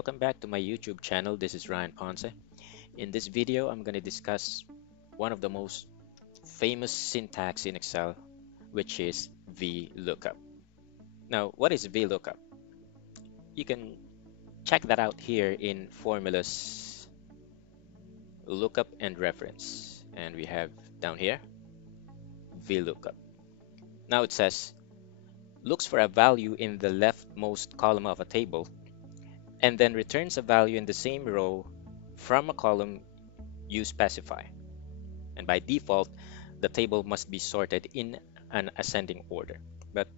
welcome back to my YouTube channel. This is Ryan Ponce. In this video, I'm going to discuss one of the most famous syntax in Excel, which is VLOOKUP. Now, what is VLOOKUP? You can check that out here in formulas, lookup and reference. And we have down here, VLOOKUP. Now it says, looks for a value in the leftmost column of a table, and then returns a value in the same row from a column you specify. And by default, the table must be sorted in an ascending order. But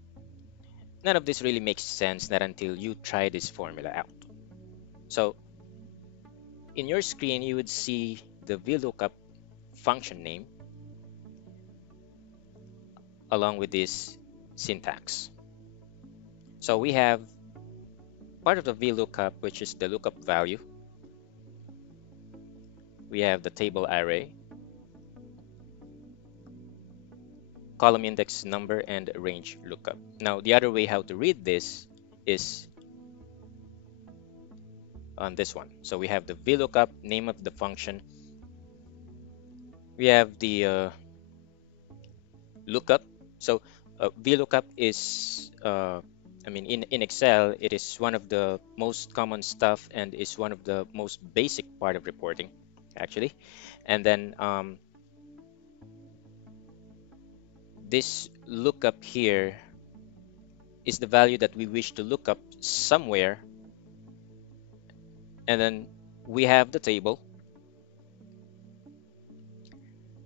none of this really makes sense not until you try this formula out. So in your screen, you would see the VLOOKUP function name along with this syntax. So we have part of the VLOOKUP, which is the lookup value. We have the table array, column index number, and range lookup. Now, the other way how to read this is on this one. So we have the VLOOKUP, name of the function. We have the lookup. So VLOOKUP is, in Excel, it is one of the most common stuff and is one of the most basic part of reporting, actually. And then this lookup here is the value that we wish to look up somewhere. And then we have the table.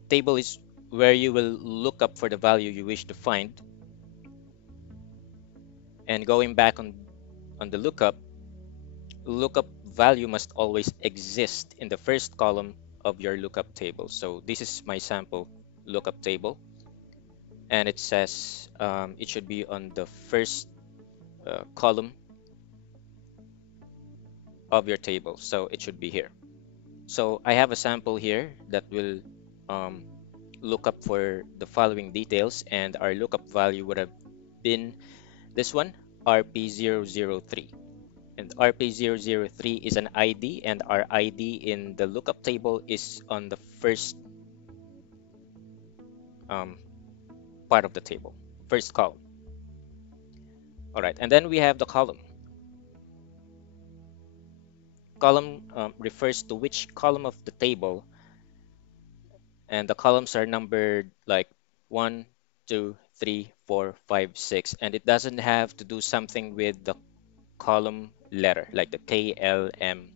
Table is where you will look up for the value you wish to find. And going back on the lookup value must always exist in the first column of your lookup table. So this is my sample lookup table. And it says it should be on the first column of your table. So it should be here. So I have a sample here that will look up for the following details, and our lookup value would have been this one, RP003. And RP003 is an ID, and our ID in the lookup table is on the first part of the table, first column. All right, and then we have the column. Column refers to which column of the table, and the columns are numbered like 1, 2, 3, 4, 5, 6, and it doesn't have to do something with the column letter like the K, L, M,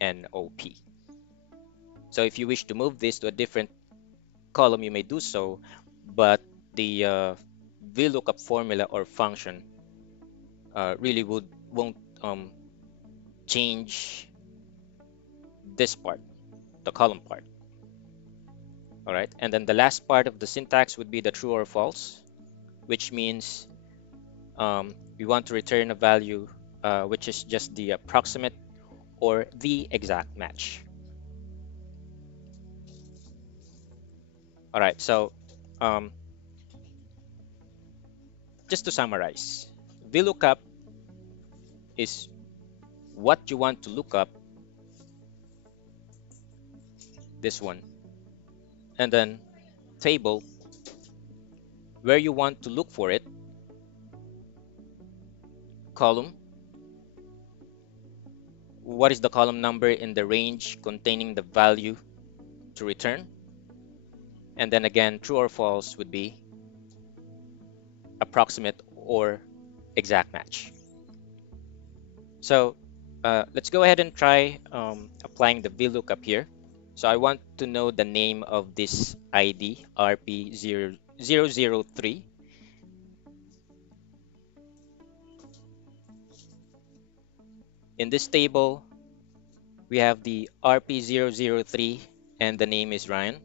N, O, P. So if you wish to move this to a different column, you may do so, but the VLOOKUP formula or function really won't change this part, the column part. All right, and then the last part of the syntax would be the true or false, which means we want to return a value which is just the approximate or the exact match. All right, so just to summarize, VLOOKUP is what you want to look up, this one, and then table, where you want to look for it, column, what is the column number in the range containing the value to return, and then again, true or false would be approximate or exact match. So let's go ahead and try applying the VLOOKUP here. So I want to know the name of this ID, RP003. In this table, we have the RP003 and the name is Ryan.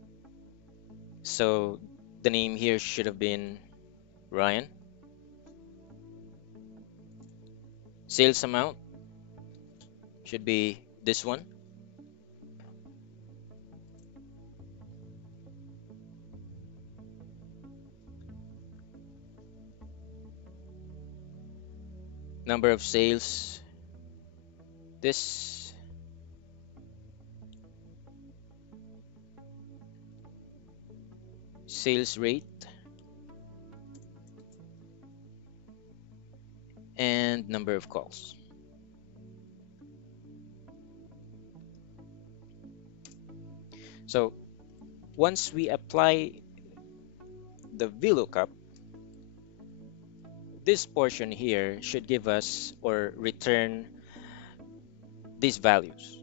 So the name here should have been Ryan. Sales amount should be this one. Number of sales this sales rate and number of calls. So once we apply the VLOOKUP, this portion here should give us or return these values.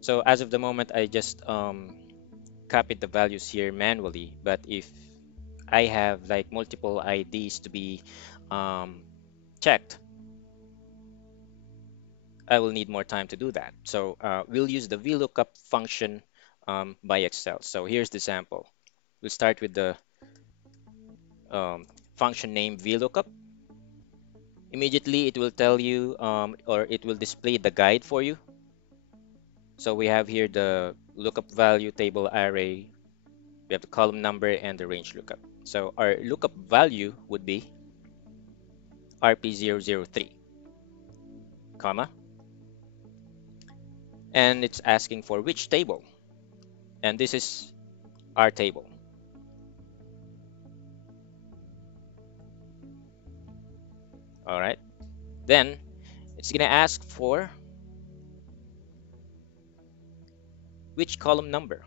So as of the moment, I just copied the values here manually, but if I have like multiple IDs to be um, checked, I will need more time to do that. So we'll use the VLOOKUP function by Excel. So here's the sample. We'll start with the um, function name VLOOKUP. Immediately it will tell you or it will display the guide for you. So we have here the lookup value table array. We have the column number and the range lookup. So our lookup value would be RP003, comma, and it's asking for which table, and this is our table. All right, then it's gonna ask for which column number.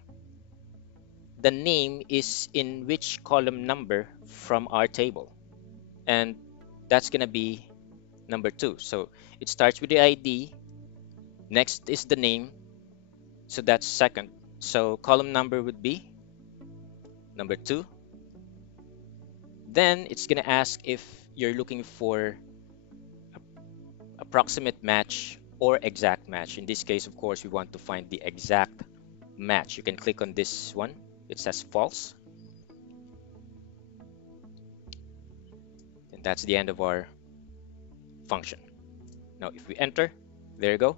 The name is in which column number from our table, and that's gonna be number 2. So it starts with the ID, next is the name, so that's second. So column number would be number 2. Then it's gonna ask if you're looking for approximate match or exact match. In this case, of course, we want to find the exact match. You can click on this one. It says false. And that's the end of our function. Now, if we enter, there you go.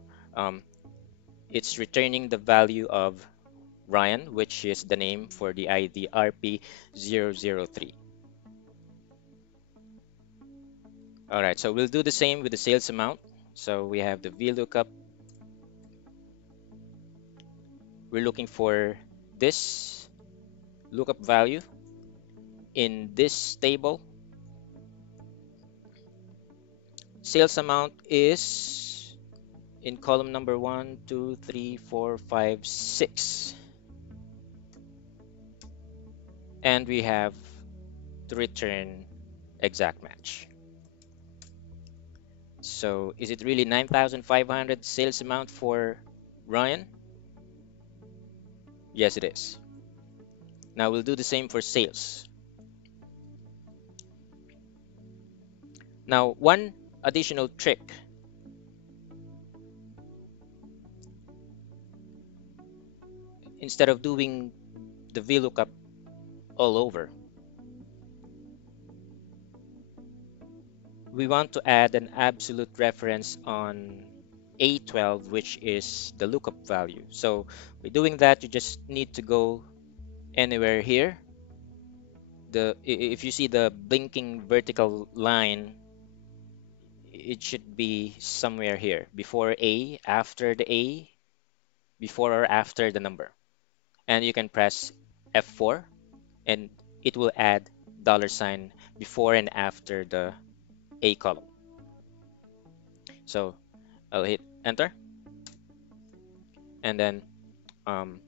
It's returning the value of Ryan, which is the name for the ID RP003. All right, so we'll do the same with the sales amount. So we have the VLOOKUP. We're looking for this lookup value in this table. Sales amount is in column number 1, 2, 3, 4, 5, 6. And we have to return exact match. So is it really 9,500 sales amount for Ryan? Yes, it is. Now we'll do the same for sales. Now, one additional trick. Instead of doing the VLOOKUP all over, we want to add an absolute reference on A12, which is the lookup value. So by doing that, you just need to go anywhere here. If you see the blinking vertical line, it should be somewhere here, before A, after the A, before or after the number. And you can press F4 and it will add $ before and after the A column. So I'll hit enter, and then on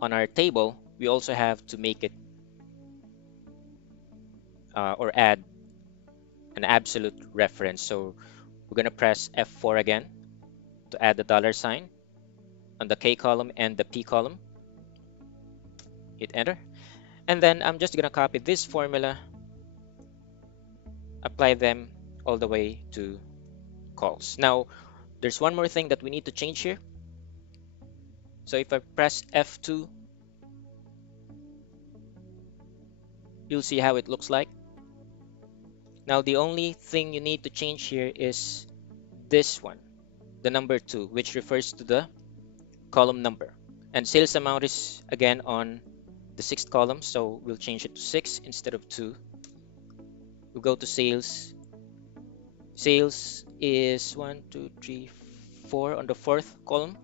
our table we also have to make it or add an absolute reference. So we're gonna press F4 again to add the $ on the K column and the P column. Hit enter, and then I'm just gonna copy this formula, apply them all the way to calls. Now there's one more thing that we need to change here. So if I press F2, you'll see how it looks like. Now the only thing you need to change here is this one, the number 2, which refers to the column number. And sales amount is again on the 6th column, so we'll change it to 6 instead of 2. We'll go to sales, Sales is 1, 2, 3, 4 on the fourth column.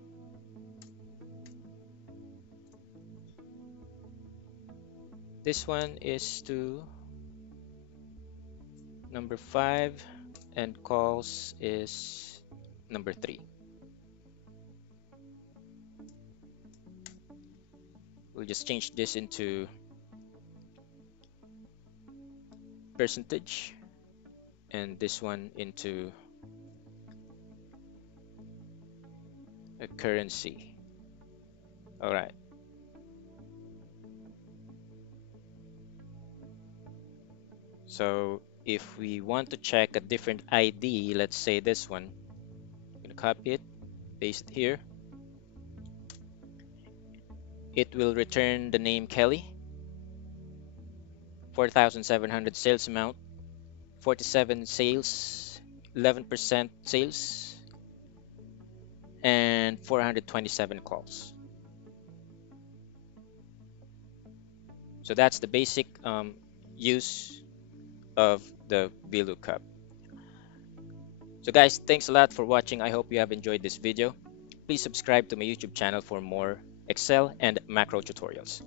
This one is to number 5, and calls is number 3. We'll just change this into percentage and this one into a currency. All right. So if we want to check a different ID, let's say this one, I'm gonna copy it, paste it here. It will return the name Kelly, 4,700 sales amount, 47 sales, 11% sales, and 427 calls. So that's the basic use of the VLOOKUP. So guys, thanks a lot for watching. I hope you have enjoyed this video. Please subscribe to my YouTube channel for more Excel and macro tutorials.